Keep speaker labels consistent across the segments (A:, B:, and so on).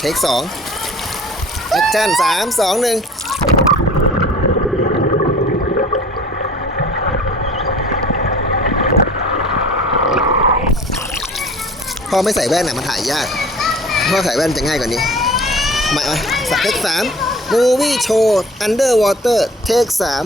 A: เทคสองแอคชั่นสามสองหนึ่งพ่อไม่ใส่แว่นอะมันถ่ายยาก พ่อใส่แว่นจะง่ายกว่านี้ มาอะสักเทคสามมูวี่โชว์ underwater เทคสาม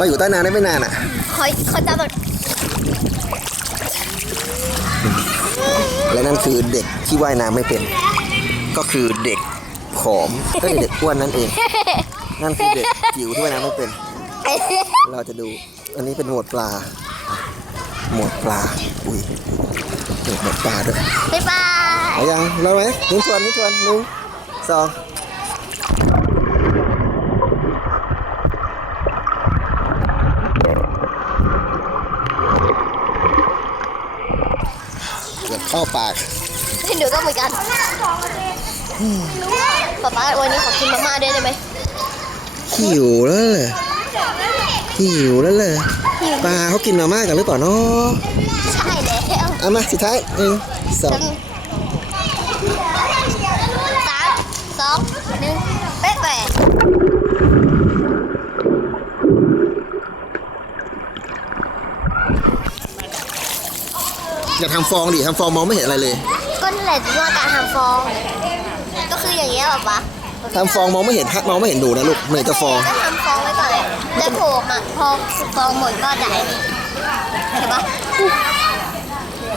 A: เราอยู่ใต้น้ำได้ไม่นานอะ
B: คอยคอยจะแบบ
A: และนั่นคือเด็กที่ว่ายน้ำไม่เป็น ก็คือเด็กผอมก็คือเด็กอ้วนนั่นเอง นั่นคือเด็กจิ๋วที่ว่ายน้ำไม่เป็น เราจะดู อันนี้เป็นหมวดปลา หมวดปลา อุ้ยเด็กหมวดปลาด้วย
B: บ๊ายบาย
A: เอายังเราไหมนิ้งทวนนิ้งทวนหนึ่งสอง เกือบเข้าปาก
B: หนูก็เหมือนกันป๊าป๊าวันนี้ขอกินมาม่าด้วยได้ไหม
A: หิวแล้วเหรอหิวแล้วเหรอปลาเขากินมาม่ากันหรือเปล่าเนาะ
B: ใช่แล้ว
A: เอามาสุดท้ายหนึ่งสอง
B: สามสองหนึ่งเป๊ะแปะ
A: อย่าทำฟองดิทำฟองมองไม่เห็นอะไรเลย
B: ก็นั่นแหละที่ว่าการทำฟอง ก็คืออย่างเงี้ยหรอปะ
A: ทำฟองมองไม่เห็นมองไม่เห็นดูนะลูกเหนื่อยจะฟอง
B: ก็ทำฟองไว้ก่อนเลยแล้วโถมอะพอฟองหมดก็ได้เห็นปะ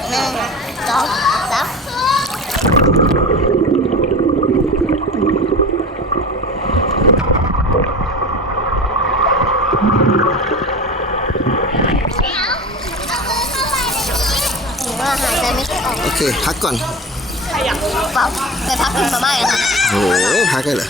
B: หนึ่งสองสามหนูว่าหายใจ ไม่ค่อยออก
A: โอเค พักก่อน
B: เปล่าไปพักกินมาม่ากันค่ะ
A: โอ้โหพักเลยเหรอ